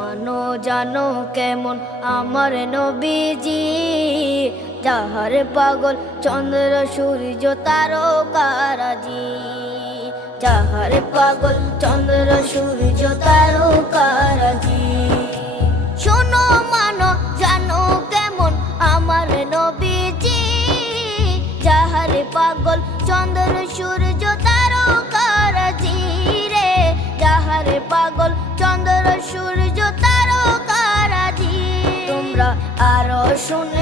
মানো জানো কেমন আমার নবীজি, যাহার পাগল চন্দ্র সূর্য তারকারাজি, যাহার পাগল চন্দ্র সূর্য তারকারাজি। শোনো মানো জানো কেমন আমার নবীজি, যাহার পাগল চন্দ্র সূর্য তারকারাজি রে, যাহার পাগল চন্দ্র সূর্য তারকারাজি। তোমরা আরো শুনে